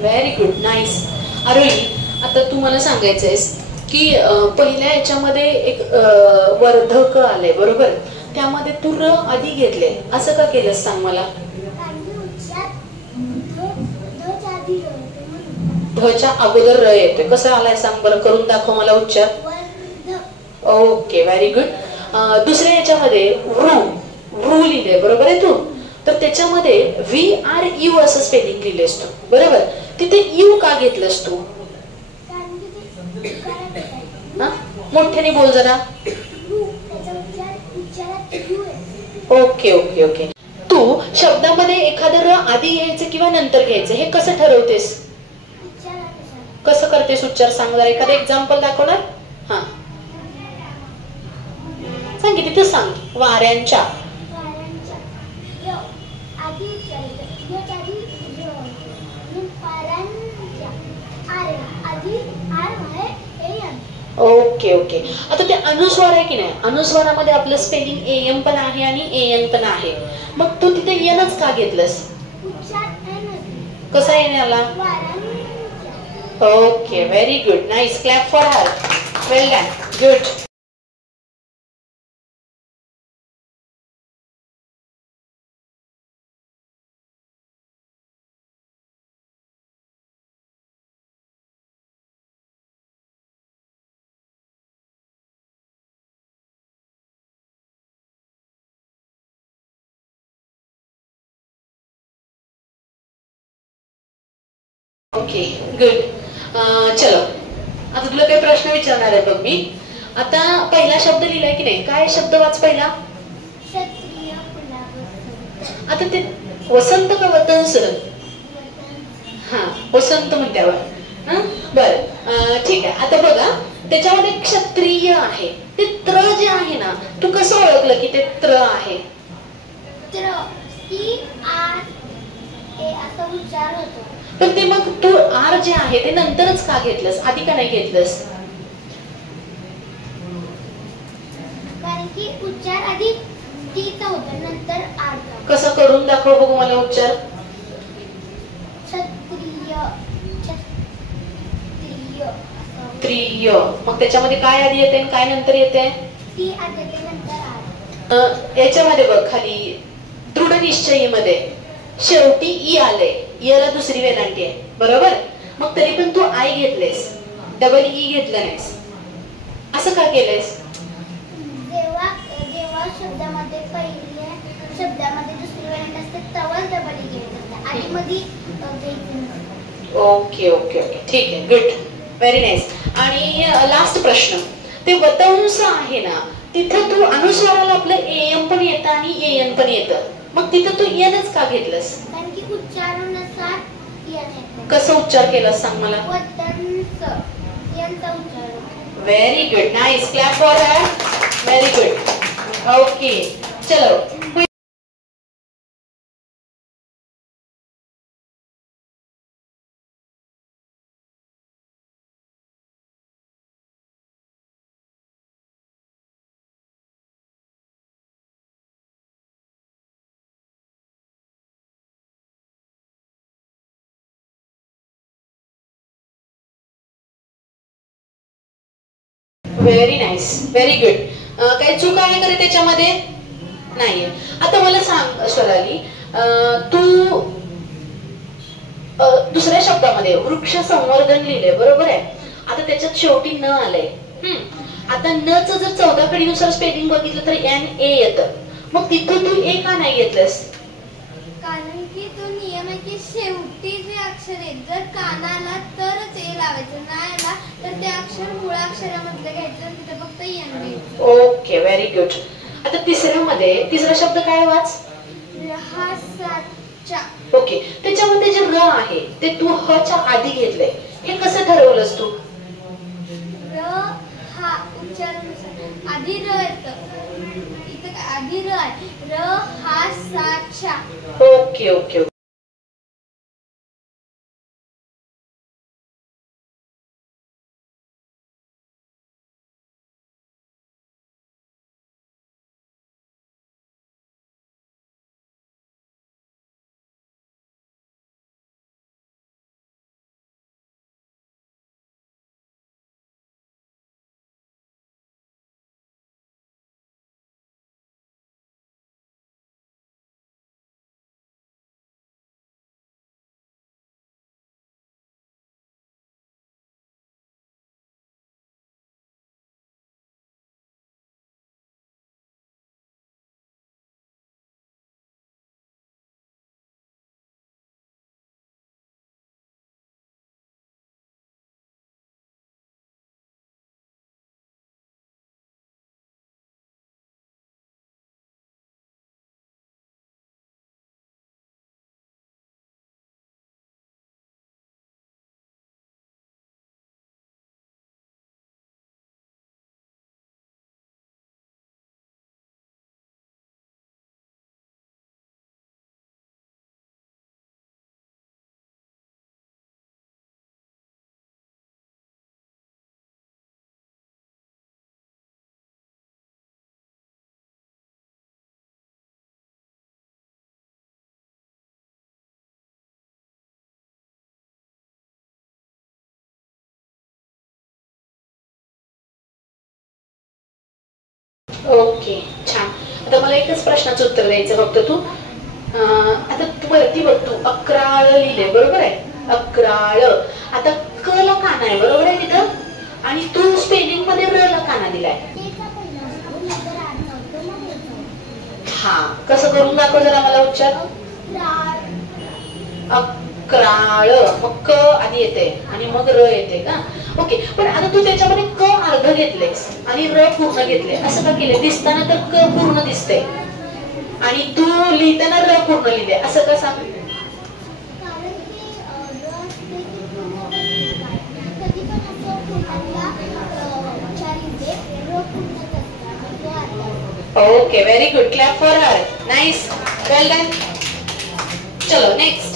Very good, nice. आरोही, आता तू मला सांगायचंयस की पहिल्या याच्यामध्ये एक वर्धक आले बरोबर, त्यामध्ये तू र आधी घेतले, असं का केलंस सांग मला. धच्या अगोदर र येतोय, कसं आलाय सांग बरं, करून दाखव मला उच्चार. Okay, very good. दुसऱ्या याच्यामध्ये वृ लिहिले बरोबर आहे तू, तर त्याच्यामध्ये VRU असं स्पेलिंग लिहिलेस तू बरोबर, तिथे यू का घेतलंस तू? मोठ्याने बोल जरा. Okay okay okay. तू शब्दामध्ये एखादं र आधी घ्यायचं किंवा नंतर घ्यायचं हे कसं ठरवतेस? कसं करतेस उच्चार सांग जरा, एखादं एक्झाम्पल दाखवणार. हा सांग की, तिथं सांग. वाऱ्यांच्या. Okay okay. आता ते अनुस्वार आहे की नाही, अनुस्वारामध्ये आपलं स्पेलिंग AM पण आहे आणि AN पण आहे, मग तू तिथे एनच का घेतलंस? कसा येणे आला? Okay, very good, nice, clap for her, well done, good. Okay good. चलो, आता तुला काही प्रश्न विचारणार आहे बघ मी. आता पहिला शब्द लिहिलाय की नाही, काय शब्द वाच पहिला. आता ते वसंत का वतन्स? हा, वसंत म्हणत्यावर. बर, ठीक आहे. आता बघा, त्याच्यामध्ये क्षत्रिय आहे, ते त्र जे आहे ना, तू कसं ओळखलं की ते त्र आहे? पण ते मग तू आर जे आहे ते नंतरच का घेतलंस, आधी का नाही घेतलंस? कारण की उच्चार आधी टीचा होता, नंतर आरचा. कसं करून दाखव बघू मला उच्चार. क्षत्रिय. त्रिय. मग त्याच्यामध्ये काय आधी येते आणि काय नंतर येते? टी आधी येते, नंतर आर. याच्यामध्ये बघ खाली दृढ निश्चयीमध्ये शेवटी ई आले, याला दुसरी वेलांटी आहे बरोबर, मग तरी पण तू आय घेतलेस, डबल ई घेतलं नाहीस, असं का केलंस? जेव्हा शब्दामध्ये पहिल्या शब्दामध्ये दुसरी वेलांटी असते तेव्हा डबल ई घ्यायचं असतं, आधी मध्ये. ओके ओके ओके, ठीक आहे, गुड, व्हेरी नाईस. आणि लास्ट प्रश्न, ते वतंस आहे ना, तिथं तू अनुस्वाराला आपलं AM पण येतं आणि AN पण येतं, मग तिथं तू एनच का घेतलंस? कारण की उच्चारानुसार कसं उच्चार केलास सांग मला. वतंस, यांचा उच्चार. Very good, nice, clap for her, very good. Okay, चलो. Very nice, very good. काही चूक आहे का त्याच्यामध्ये? नाहीये. आता मला सांग स्वराली, तू दुसऱ्या शब्दामध्ये वृक्ष संवर्धन लिहिले बरोबर आहे, आता त्याच्यात शेवटी न आलंय. आता न च जर 14 कडीनुसार स्पेलिंग बघितलं तर NA येतं, मग तिथं तू ए का नाही घेतलंस? कारण की तो नियम आहे की शेवटी जे अक्षर आहे जर कानाला तरच ए लावायचं, नाही आला तर ते अक्षर मुळाक्षरामधलं घ्यायचं, तिथे फक्त एन घ्यायचं. Okay, very good. आता तिसरा शब्द काय वाच? रहासाच्या. ओके, त्याच्यामध्ये जे र आहे ते तू ह च्या आधी घेतलंय, हे कसं ठरवलंस तू? र हा उच्चारानुसार आधी र येतं, इथं काय आधी र आहे, रहासाच्या. Okay okay. ओके छान. आता मला एकच प्रश्नाचं उत्तर द्यायचं फक्त तू. आता तू वरती बघ, तू अक्राळ लिहिले बरोबर आहे, अक्राळ. आता क ला काना आहे बरोबर आहे तिथं, आणि तू स्पेलिंग मध्ये र ला काना दिलाय. हा, कसं करून दाखव जरा मला उच्चार. अक्राळ, मग क आधी येते आणि मग र येते का. ओके, पण आता तू त्याच्यामध्ये क अर्ध घेतलेस आणि र पूर्ण घेतले, असं का केले. दिसताना तर क पूर्ण दिसते आणि तू लिहिताना र पूर्ण लिहिले, असं का सांग. Okay, very good. Clap for her. Nice, well done. चलो नेक्स्ट.